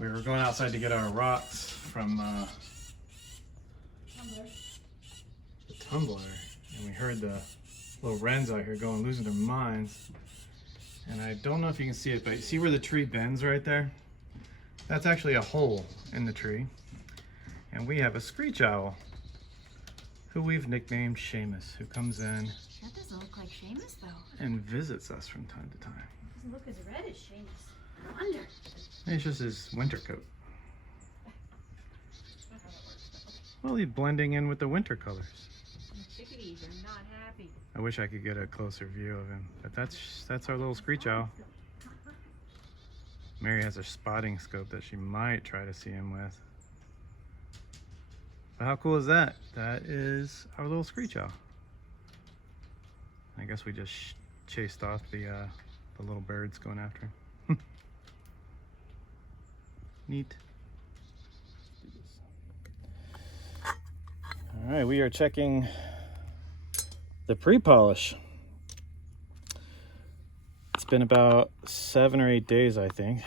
We were going outside to get our rocks from the tumbler, and we heard the little wrens out here going losing their minds. And I don't know if you can see it, but see where the tree bends right there? That's actually a hole in the tree. And we have a screech owl, who we've nicknamed Seamus, who comes in. That doesn't look like Seamus though. And visits us from time to time. Doesn't look as red as Seamus. I wonder. It's just his winter coat. Well, he's blending in with the winter colors. The chickadees are not happy. I wish I could get a closer view of him, but that's our little screech owl. Mary has a spotting scope that she might try to see him with. But how cool is that? That is our little screech owl. I guess we just chased off the little birds going after him. Neat. All right, we are checking the pre-polish. It's been about 7 or 8 days, I think,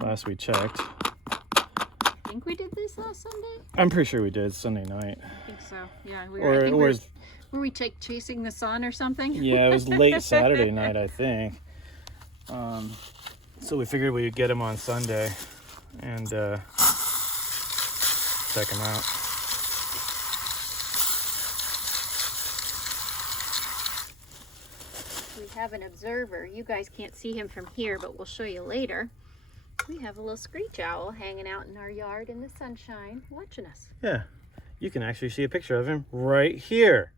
last we checked. I think we did this last Sunday. I'm pretty sure we did Sunday night. I think so. Yeah, were we chasing the sun or something? Yeah, it was late Saturday night, I think. So we figured we'd get them on Sunday and check them out. We have an observer. You guys can't see him from here, but we'll show you later. We have a little screech owl hanging out in our yard in the sunshine, watching us. Yeah, you can actually see a picture of him right here.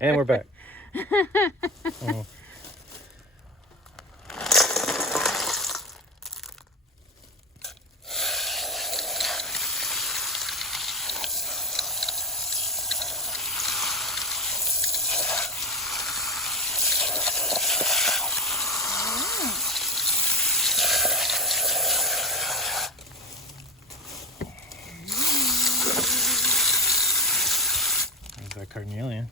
And we're back. Oh. There's that carnelian.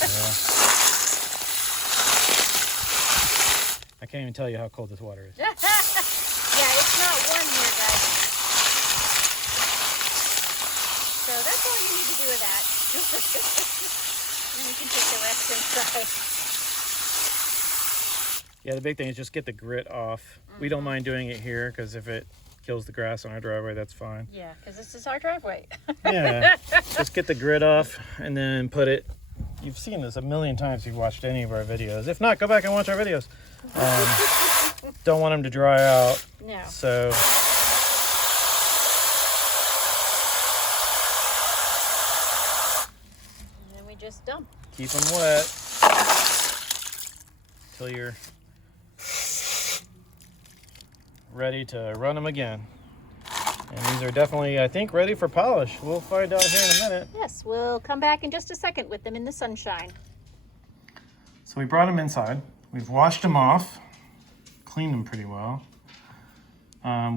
Yeah. I can't even tell you how cold this water is. Yeah, it's not warm here, guys. So that's all you need to do with that. Then you can take the rest inside. Yeah, the big thing is just get the grit off. We don't mind doing it here because if it kills the grass on our driveway, that's fine. Yeah, because this is our driveway. Yeah, just get the grit off and then put it. You've seen this a million times if you've watched any of our videos. If not, go back and watch our videos. Don't want them to dry out. No. So And then we just dump. keep them wet until you're ready to run them again. And these are definitely, I think, ready for polish. We'll find out here in a minute. Yes, we'll come back in just a second with them in the sunshine. So we brought them inside. We've washed them off, cleaned them pretty well.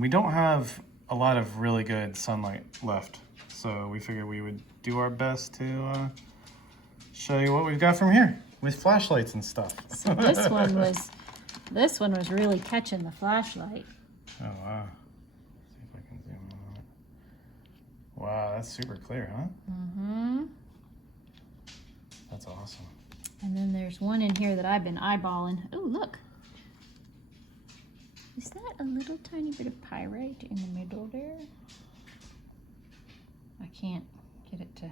We don't have a lot of really good sunlight left, so we figured we would do our best to show you what we've got from here with flashlights and stuff. So this one was really catching the flashlight. Oh wow. See if I can zoom in on it. Wow, that's super clear, huh? Mm-hmm. That's awesome. And then there's one in here that I've been eyeballing. Oh, look. Is that a little tiny bit of pyrite in the middle there? I can't get it to...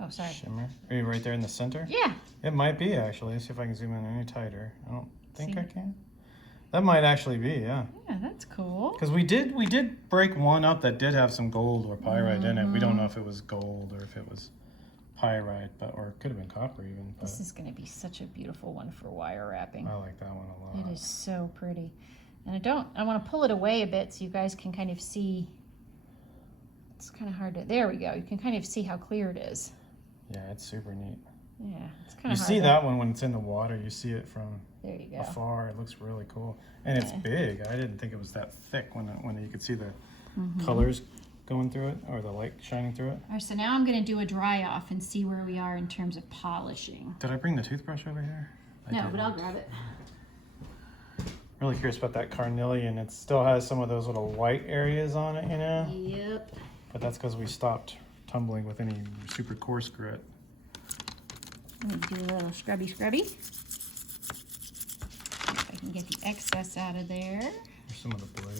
Oh, sorry. Shimmer. Are you right there in the center? Yeah. It might be, actually. Let's see if I can zoom in any tighter. I don't think See? I can. That might actually be, yeah. Yeah, that's cool. Because we did break one up that did have some gold or pyrite in it. We don't know if it was gold or if it was pyrite, or it could have been copper even. But This is going to be such a beautiful one for wire wrapping. I like that one a lot. It is so pretty. And I want to pull it away a bit so you guys can kind of see. It's kind of hard to, there we go. You can kind of see how clear it is. Yeah, it's super neat. Yeah, it's kind You of hard. see that one when it's in the water. You see it from There you go. afar. It looks really cool. And it's big. I didn't think it was that thick when you could see the colors going through it, or the light shining through it. All right, so now I'm going to do a dry off and see where we are in terms of polishing. Did I bring the toothbrush over here? No, but I'll grab it. Really curious about that carnelian. It still has some of those little white areas on it, you know? Yep. But that's because we stopped tumbling with any super coarse grit. Let me do a little scrubby. See if I can get the excess out of there. There's some of the blue.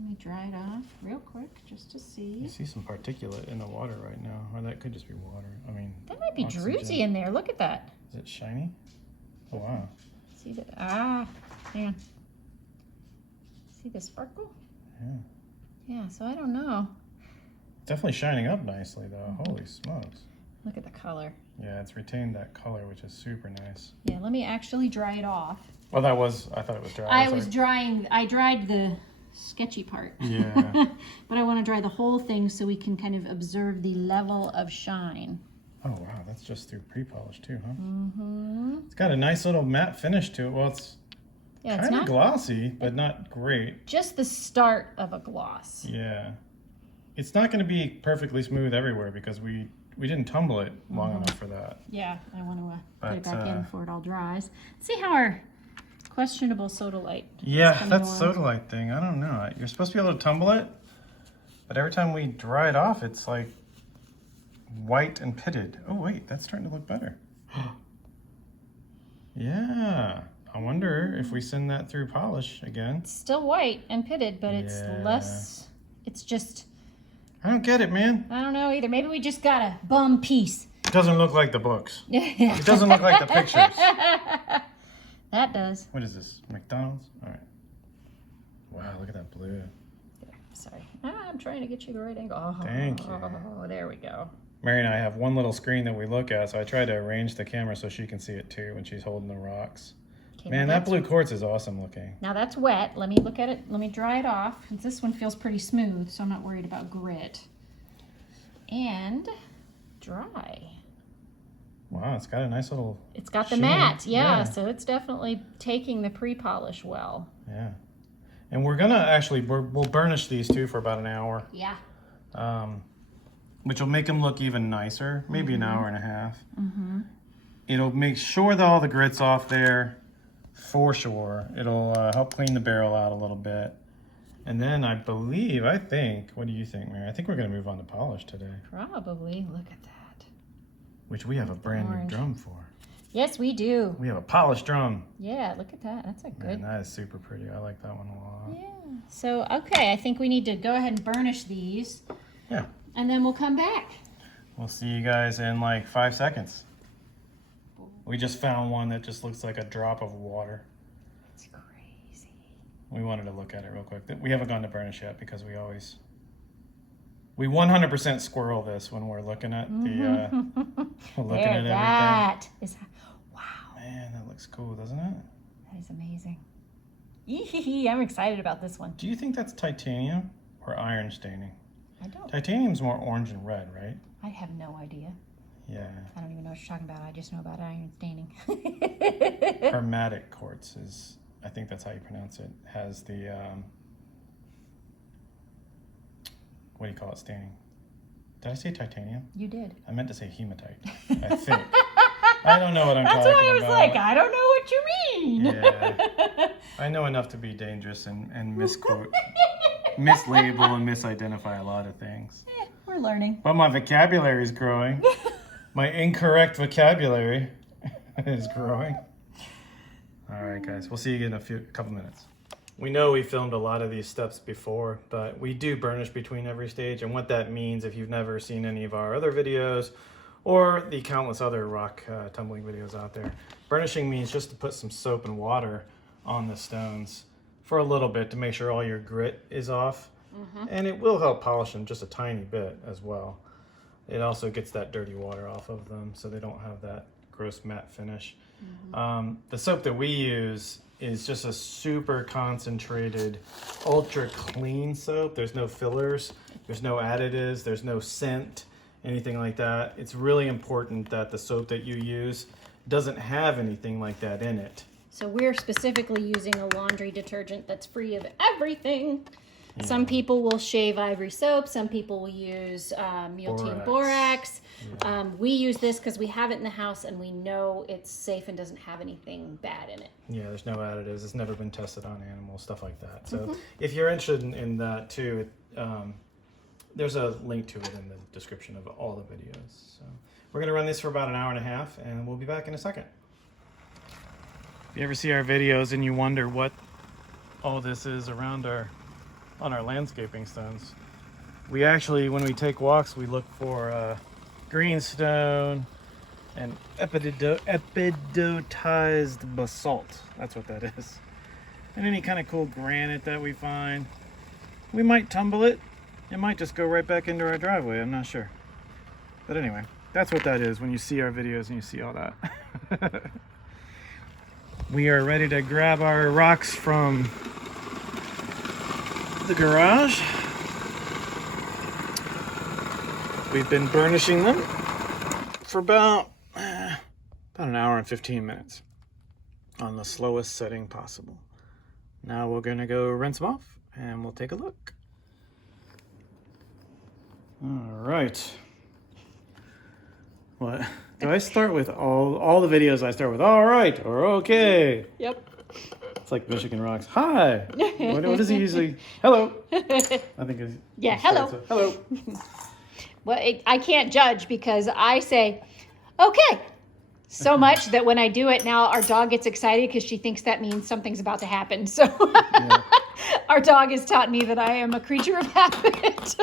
Let me dry it off real quick just to see. You see some particulate in the water right now. Or that could just be water. I mean, That might be oxygen. druzy in there. Look at that. Is it shiny? Oh, wow. See that? Ah, hang on. See the sparkle? Yeah. Yeah, so I don't know. Definitely shining up nicely, though. Holy smokes. Look at the color. Yeah, it's retained that color, which is super nice. Yeah, let me actually dry it off. Well, I thought it was dry. I dried the sketchy part. Yeah. But I want to dry the whole thing so we can kind of observe the level of shine. Oh, wow. That's just through pre-polish, too, huh? Mm-hmm. It's got a nice little matte finish to it. Well, it's Yeah, kind of glossy, but not great. just the start of a gloss. Yeah. It's not going to be perfectly smooth everywhere because we didn't tumble it long enough for that. Yeah, I want to put it But, back in before it all dries. See how our questionable sodalite Yeah, is coming that's along. sodalite thing. I don't know. You're supposed to be able to tumble it, but every time we dry it off, it's like white and pitted. Oh, wait, that's starting to look better. Yeah. I wonder if we send that through polish again. It's still white and pitted, but it's Yeah. less, it's just, I don't get it, man. I don't know either. Maybe we just got a bum piece. It doesn't look like the books. It It doesn't look like the pictures. That does. What is this? McDonald's? All right. Wow, look at that blue. Sorry. I'm trying to get you the right angle. Oh, Thank you. Oh, there we go. Mary and I have one little screen that we look at, so I try to arrange the camera so she can see it too when she's holding the rocks. Okay, Man, now that that's- blue quartz is awesome looking. Now that's wet. Let me look at it. Let me dry it off. This one feels pretty smooth, so I'm not worried about grit. And dry. Wow, it's got a nice little... It's got the sheen. matte, yeah, Yeah. so it's definitely taking the pre-polish well. Yeah. And we're gonna actually, we'll burnish these too for about an hour, Yeah. which will make them look even nicer, maybe an hour and a half. It'll make sure that all the grit's off there, for sure. It'll help clean the barrel out a little bit. And then I think, what do you think, Mary? I think we're gonna move on to polish today, Probably. Look at that. which we have a brand orange. new drum for. Yes, we do. We have a polished drum. Yeah, look at that. That's a good. Man, that is super pretty. I like that one a lot. Yeah. So, okay, I think we need to go ahead and burnish these. Yeah. And then we'll come back. We'll see you guys in like 5 seconds. We just found one that just looks like a drop of water. It's crazy. We wanted to look at it real quick. We haven't gone to burnish yet because we 100% squirrel this when we're looking at the looking at everything. That is, wow, Man, that looks cool, doesn't it? that is amazing. Yee-hee-hee, I'm excited about this one. Do you think that's titanium or iron staining? I don't. Titanium's more orange and red, right? I have no idea. Yeah. I don't even know what you're talking about. I just know about iron staining. Hematitic quartz is, I think that's how you pronounce it, has the, what do you call it, staining? Did I say titanium? You did. I meant to say hematite, I think. I don't know what I'm That's talking why I was about. like, I don't know what you mean. Yeah. I know enough to be dangerous and misquote, mislabel and misidentify a lot of things. We're learning. But my vocabulary is growing. My incorrect vocabulary is growing. All right, guys. We'll see you in a couple minutes. We know we filmed a lot of these steps before, but we do burnish between every stage. And what that means, if you've never seen any of our other videos or the countless other rock tumbling videos out there, burnishing means just to put some soap and water on the stones for a little bit to make sure all your grit is off. And it will help polish them just a tiny bit as well. It also gets that dirty water off of them so they don't have that gross matte finish. The soap that we use is just a super concentrated, ultra clean soap. There's no fillers, there's no additives, there's no scent, anything like that. It's really important that the soap that you use doesn't have anything like that in it. So we're specifically using a laundry detergent that's free of everything. Yeah. Some people will shave ivory soap. Some people will use multi borax. Yeah. We use this because we have it in the house and we know it's safe and doesn't have anything bad in it. Yeah, there's no additives. It's never been tested on animals, stuff like that. So if you're interested in that too, there's a link to it in the description of all the videos. So we're going to run this for about an hour and a half and we'll be back in a second. If you ever see our videos and you wonder what all this is around on our landscaping stones, we actually, when we take walks, we look for greenstone and epidotized basalt. That's what that is. And any kind of cool granite that we find. We might tumble it. It might just go right back into our driveway. I'm not sure. But anyway, that's what that is when you see our videos and you see all that. We are ready to grab our rocks from the garage. We've been burnishing them for about an hour and 15 minutes on the slowest setting possible. Now we're gonna go rinse them off and we'll take a look. All right. What? Do I start with all the videos I start with all right or okay? Yep. It's like Michigan Rocks. Hi. What does he usually? Hello. I think it's. Yeah, hello. Hello. Well, I can't judge because I say, okay, so much that when I do it now, our dog gets excited because she thinks that means something's about to happen. So yeah. Our dog has taught me that I am a creature of habit.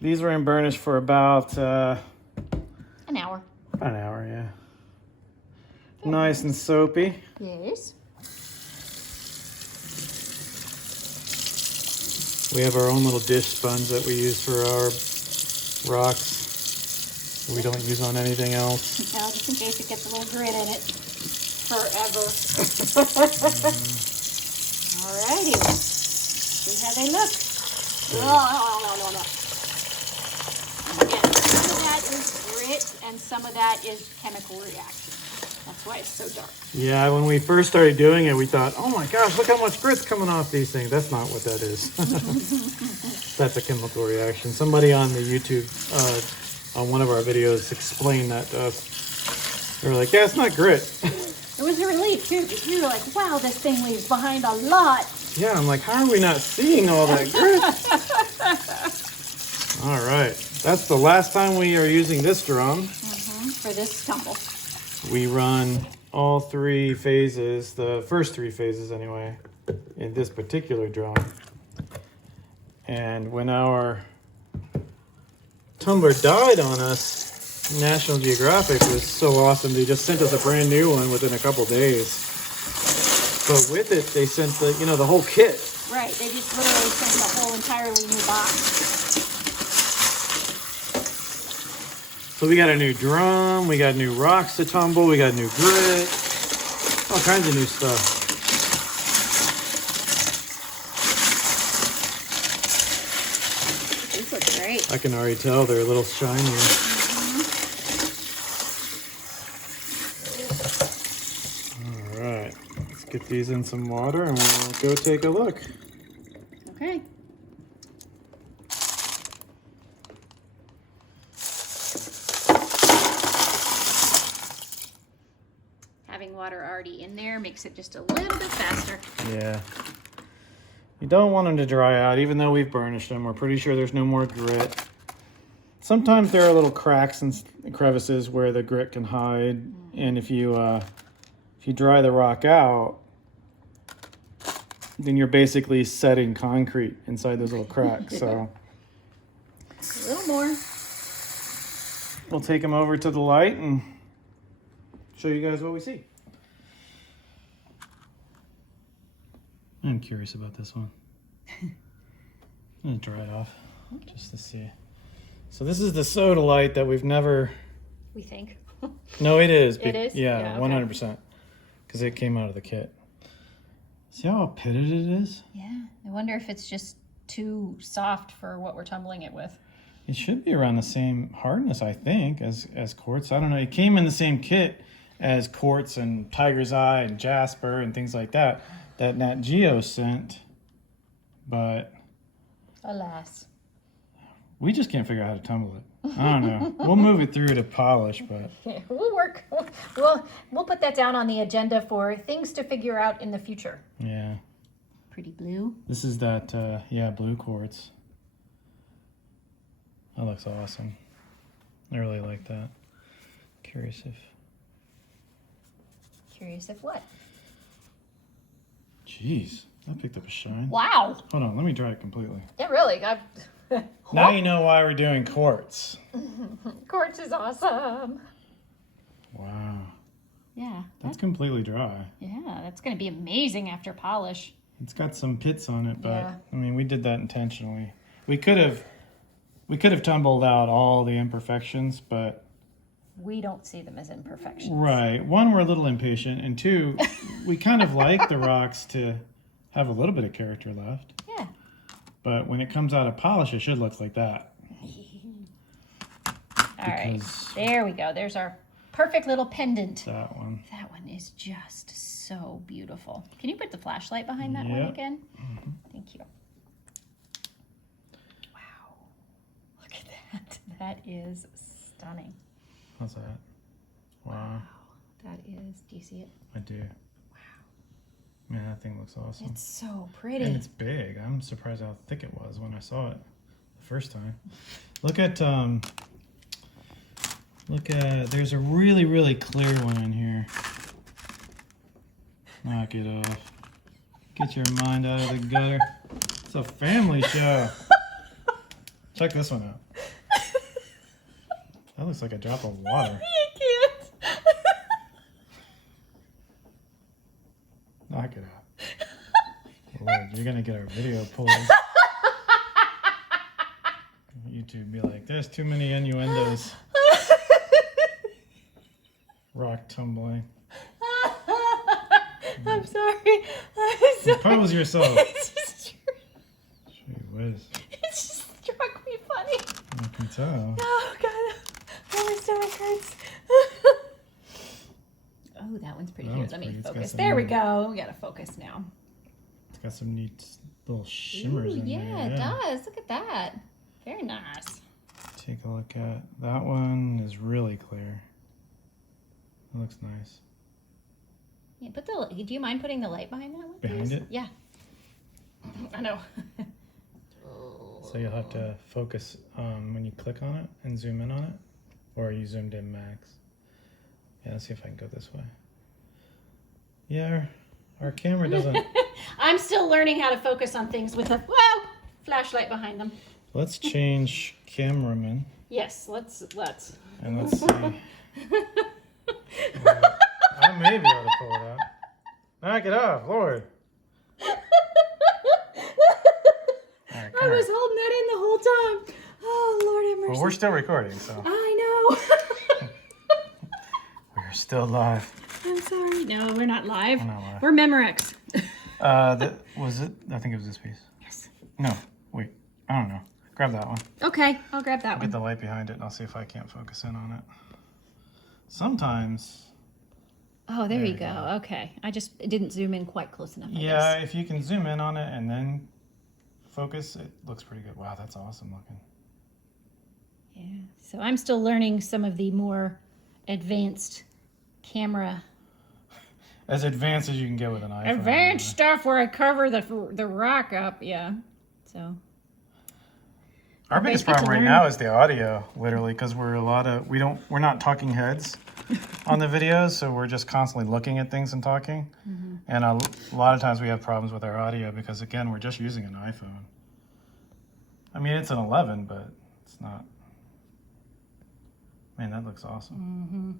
These were in burnish for about an hour. About an hour, yeah. Nice and soapy. Yes. We have our own little dish sponge that we use for our rocks. We don't use on anything else. No, just in case it gets a little grit in it. Forever. Alrighty. See how they look. No. Again, some of that is grit and some of that is chemical reaction. That's why it's so dark. Yeah, when we first started doing it, we thought, oh my gosh, look how much grit's coming off these things. That's not what that is. That's a chemical reaction. Somebody on the YouTube, on one of our videos, explained that to us. They were like, yeah, it's not grit. It was a relief, too, because you were like, wow, this thing leaves behind a lot. Yeah, I'm like, how are we not seeing all that grit? All right. That's the last time we are using this drum. For this tumble. We run all three phases, the first three phases anyway, in this particular drum. And when our tumbler died on us, National Geographic was so awesome. They just sent us a brand new one within a couple days. But with it, they sent the whole kit. Right. They just literally sent a whole entirely new box. So we got a new drum, we got new rocks to tumble, we got new grit, all kinds of new stuff. These look great. I can already tell they're a little shinier. All right, let's get these in some water and we'll go take a look. Okay. Water already in there makes it just a little bit faster. Yeah. You don't want them to dry out, even though we've burnished them. We're pretty sure there's no more grit. Sometimes there are little cracks and crevices where the grit can hide, and if you dry the rock out, then you're basically setting concrete inside those little cracks. So a little more. We'll take them over to the light and show you guys what we see. I'm curious about this one. I'm gonna dry it off just to see. So this is the soda light that we've never, we think, No, it is. It is? Yeah, Yeah, okay. 100%. Because it came out of the kit. See how pitted it is? Yeah. I wonder if it's just too soft for what we're tumbling it with. It should be around the same hardness, I think, as quartz. I don't know. It came in the same kit as quartz and Tiger's Eye and Jasper and things like that Nat Geo sent. But alas, we just can't figure out how to tumble it. I don't know. We'll move it through to polish, but okay, we'll work. We'll put that down on the agenda for things to figure out in the future. yeah. Pretty blue. This is that, blue quartz. That looks awesome. I really like that. Curious if what? Jeez, that picked up a shine. Wow. Hold on, let me dry it completely. Yeah, really. Now you know why we're doing quartz. Quartz is awesome. Wow. Yeah. That's completely dry. Yeah, that's going to be amazing after polish. It's got some pits on it, but Yeah. I mean, we did that intentionally. We could have tumbled out all the imperfections, but We don't see them as imperfections. right. One, we're a little impatient, and two, we kind of like the rocks to have a little bit of character left. Yeah. But when it comes out of polish, it should look like that. All right. Because- There we go. There's our perfect little pendant. That one. That one is just so beautiful. Can you put the flashlight behind that one Yep. again? Thank you. Wow. Look at that. That is stunning. How's that? Wow. That is, do you see it? I do. Man, that thing looks awesome. It's so pretty. And it's big. I'm surprised how thick it was when I saw it the first time. Look at, there's a really, really clear one in here. Knock it off. Get your mind out of the gutter. It's a family show. Check this one out. That looks like a drop of water. You can't. Knock it out. Lord, you're gonna get our video pulled. YouTube be like, there's too many innuendos. Rock tumbling. I'm sorry. I'm sorry. Compose yourself. It's just, Gee whiz. it just struck me funny. I can tell. Oh, God. Oh, my stomach hurts. Oh, that one's pretty That good. one's Let me pretty. It's got focus. some There we neat- go. We got to focus now. It's got some neat little shimmers Ooh, in yeah, there. it does. Look at that. Very nice. Take a look at that one. Is really clear. It looks nice. Yeah, do you mind putting the light behind that one? Behind please? it? Yeah. I know. So you'll have to focus when you click on it and zoom in on it, or are you zoomed in max? Yeah, let's see if I can go this way. Yeah, our camera doesn't. I'm still learning how to focus on things with a flashlight behind them. Let's change cameraman Yes, let's. and let's see. I may be able to pull it out. Knock it off, Lord. All right, I come was on. holding that in the whole time. Oh, Lord have mercy. Well, we're still recording, so I know. we're still live. I'm sorry. No, we're not live. We're not live. We're Memorex. Was it? I think it was this piece. Yes. No, wait. I don't know. Grab that one. Okay, I'll grab that Get one. the light behind it, and I'll see if I can't focus in on it. Sometimes, Oh, there There you you go. go. Okay. I just didn't zoom in quite close enough. I yeah, guess. if you can zoom in on it and then focus, it looks pretty good. Wow, that's awesome looking. Yeah. So I'm still learning some of the more advanced camera. As advanced as you can get with an iPhone. Advanced stuff where I cover the rock up. Yeah. So. Our You biggest guys get to problem right learn. now is the audio, literally, because we're not talking heads on the videos, so we're just constantly looking at things and talking. Mm-hmm. And a lot of times we have problems with our audio because, again, we're just using an iPhone. I mean, it's an 11, but it's not. Man, that looks awesome. Mm-hmm.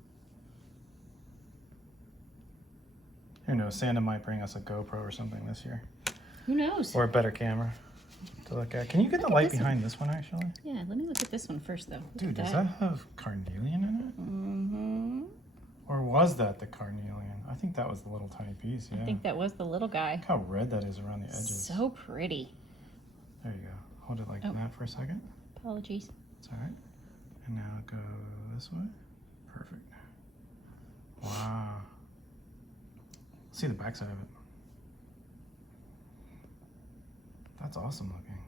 Who knows? Santa might bring us a GoPro or something this year, Who knows? or a better camera. to look at. Can you get the light behind this one actually? Yeah, let me look at this one first though. Dude, does that have carnelian in it? Mm-hmm. Or was that the carnelian? I think that was the little tiny piece, yeah. I think that was the little guy. Look how red that is around the edges. So pretty. There you go. Hold it like that for a second. Apologies. It's all right. And now go this way. Perfect. Wow. Let's see the backside of it. That's awesome looking.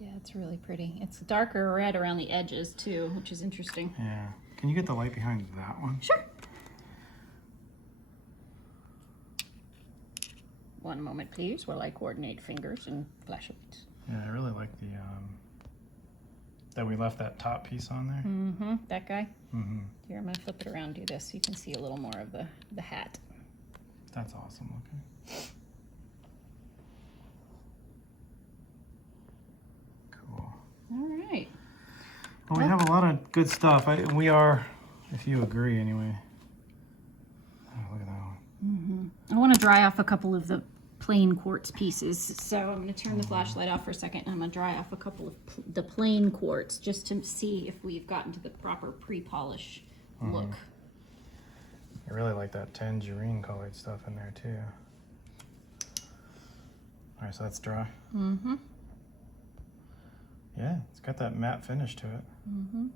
Yeah, it's really pretty. It's darker red around the edges too, which is interesting. Yeah. Can you get the light behind that one? Sure. One moment, please, while I coordinate fingers and flashlights. Yeah, I really like the that we left that top piece on there. Mm-hmm. That guy. Mm-hmm. Here, I'm gonna flip it around, do this, so you can see a little more of the hat. That's awesome looking. Cool. All right. Well, we have a lot of good stuff. We are, if you agree, anyway. Oh, look at that one. Mm-hmm. I want to dry off a couple of the plain quartz pieces, so I'm going to turn the flashlight off for a second, and I'm going to dry off a couple of the plain quartz just to see if we've gotten to the proper pre-polish look. I really like that tangerine colored stuff in there too. All right, so that's dry. Mm-hmm. Yeah, it's got that matte finish to it. Mm-hmm.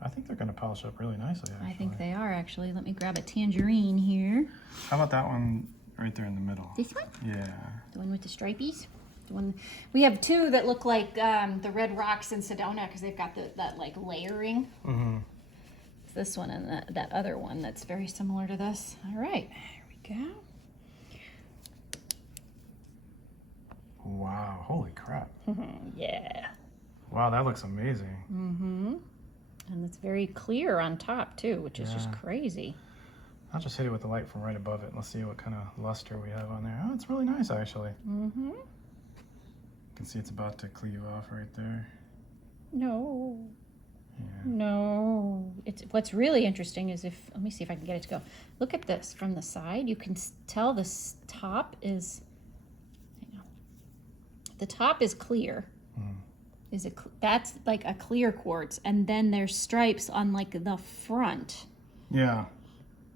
I think they're going to polish up really nicely, actually. I think they are, actually. Let me grab a tangerine here. How about that one right there in the middle? This one? Yeah. The one with the stripies? The one we have two that look like the red rocks in Sedona because they've got that like layering. Mm-hmm. It's this one and that other one that's very similar to this. All right, here we go. Wow, holy crap. Yeah. Wow, that looks amazing. Mm-hmm. And it's very clear on top too, which is just crazy. I'll just hit it with the light from right above it. Let's see what kind of luster we have on there. Oh, it's really nice, actually. Mm-hmm. You can see it's about to cleave off right there. No. Yeah. No. What's really interesting is let me see if I can get it to go. Look at this from the side. You can tell this top is, the top is clear. That's like a clear quartz, and then there's stripes on like the front. Yeah.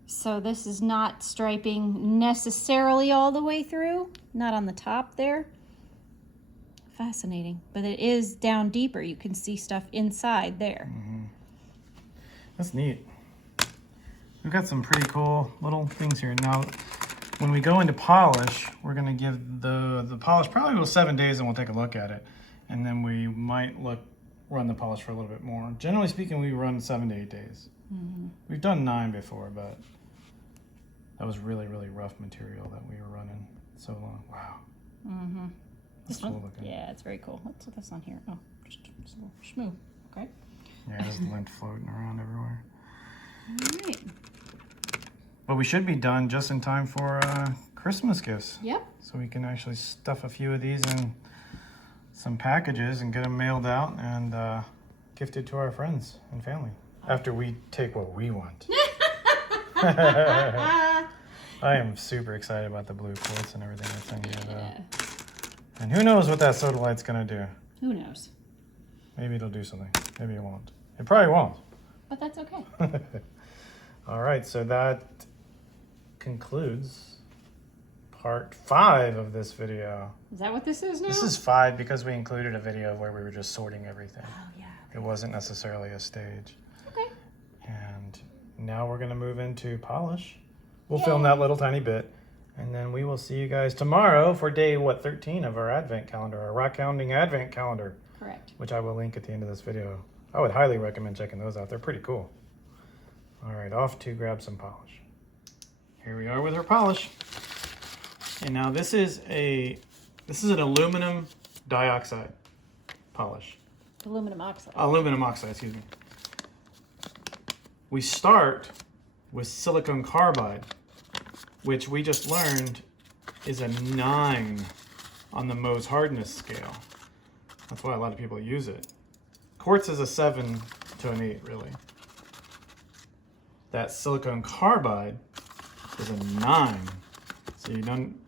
So this is not striping necessarily all the way through, not on the top there. Fascinating, but it is down deeper. You can see stuff inside there. Mm-hmm. That's neat. We've got some pretty cool little things here. Now, when we go into polish, we're gonna give the polish probably 7 days, and we'll take a look at it. And then we might run the polish for a little bit more. Generally speaking, we run 7 to 8 days. Mm-hmm. We've done 9 before, but that was really, really rough material that we were running so long. Wow. Mm-hmm. That's cool looking. Yeah, it's very cool. What's this on here? Oh, just a little schmoo. Okay. Yeah, there's lint floating around everywhere. All right. But we should be done just in time for Christmas gifts. Yep. So we can actually stuff a few of these in some packages and get them mailed out and gifted to our friends and family after we take what we want. I am super excited about the blue quartz and everything that's in here though. And who knows what that soda light's gonna do. Who knows? Maybe it'll do something. Maybe it won't. It probably won't. But that's okay. All right, so that concludes part 5 of this video. Is that what this is now? This is 5 because we included a video where we were just sorting everything. Oh, yeah. It wasn't necessarily a stage. Okay. And now we're gonna move into polish. We'll film that little tiny bit, and then we will see you guys tomorrow for day, 13 of our advent calendar, our rock hounding advent calendar. Correct. Which I will link at the end of this video. I would highly recommend checking those out. They're pretty cool. All right, off to grab some polish. Here we are with our polish. And now this is an aluminum dioxide polish. Aluminum oxide. Aluminum oxide, excuse me. We start with silicon carbide, which we just learned is a 9 on the Mohs hardness scale. That's why a lot of people use it. Quartz is a 7 to an 8, really. That silicon carbide is a 9. So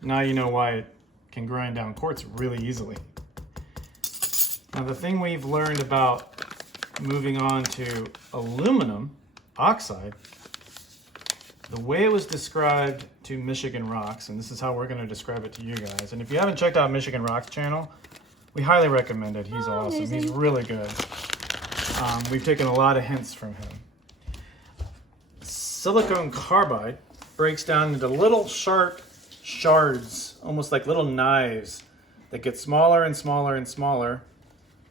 now you know why it can grind down quartz really easily. Now the thing we've learned about moving on to aluminum oxide, the way it was described to Michigan Rocks, and this is how we're going to describe it to you guys. And if you haven't checked out Michigan Rocks channel, we highly recommend it. He's awesome. Amazing. He's really good. We've taken a lot of hints from him. Silicon carbide breaks down into little sharp shards, almost like little knives that get smaller and smaller and smaller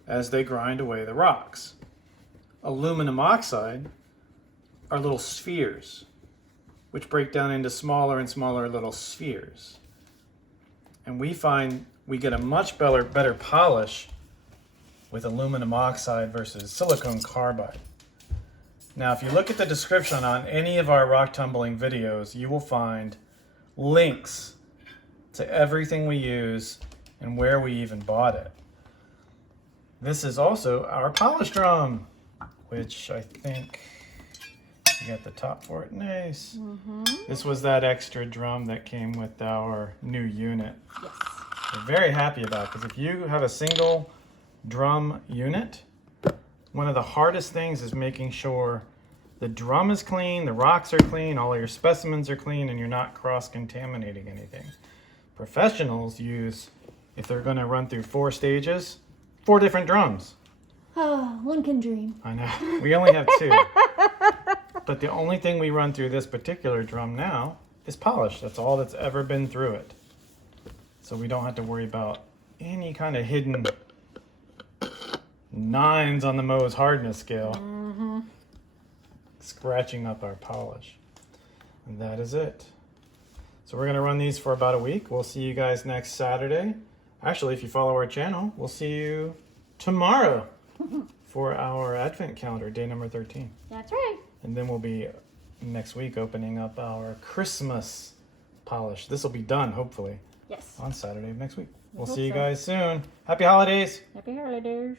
as they grind away the rocks. Aluminum oxide are little spheres, which break down into smaller and smaller little spheres. And we find we get a much better polish with aluminum oxide versus silicon carbide. Now, if you look at the description on any of our rock tumbling videos, you will find links to everything we use and where we even bought it. This is also our polish drum, which I think you got the top for it. Nice. This was that extra drum that came with our new unit. Yes. We're very happy about it, because if you have a single drum unit, one of the hardest things is making sure the drum is clean, the rocks are clean, all of your specimens are clean, and you're not cross-contaminating anything. Professionals use, if they're going to run through 4 stages, 4 different drums. Oh, one can dream. I know. We only have 2. But the only thing we run through this particular drum now is polish. That's all that's ever been through it. So we don't have to worry about any kind of hidden 9s on the Mohs hardness scale scratching up our polish. And that is it. So we're going to run these for about a week. We'll see you guys next Saturday. Actually, if you follow our channel, we'll see you tomorrow for our Advent calendar, day number 13. That's right. And then we'll be next week opening up our Christmas polish. This will be done, hopefully, Yes. on Saturday of next week. We'll hope see you so. guys soon. Happy holidays. Happy holidays.